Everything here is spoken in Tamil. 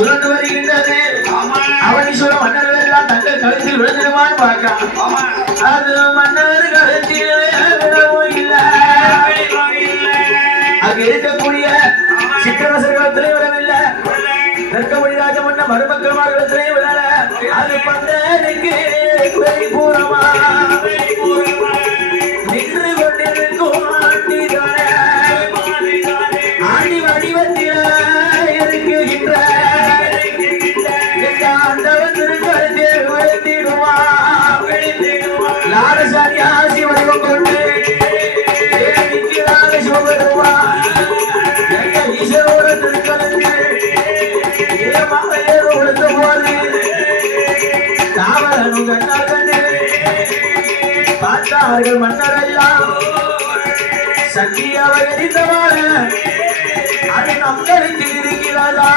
சுழன்று வருகின்றது. அவன் சொல்ல மன்னர்கள் எல்லாம் தங்கள் கழுத்தில் விழுந்துடுமான்னு பார்க்கிறான். அது மன்னர் கழுத்தில் அங்கு இருக்கக்கூடிய சித்திரவசர்கள் திரைவிடவில்லை தெற்கமொழி ராஜமன்ன மருமக்கள் மாநிலத்திலே விழல. அது பந்தனுக்கு லாரசாமி வடிவம் கொண்டு நிற்கிறாங்க ஈஸ்வரோட திருக்கழுத்தில் ஈரமாக ஏறு கொடுத்த போது தாவரனும் கண்ணால் பார்த்தார்கள் மன்னரெல்லாம் சக்தி அவர் எரிந்தவாறு அது நம் இருக்கிறதா?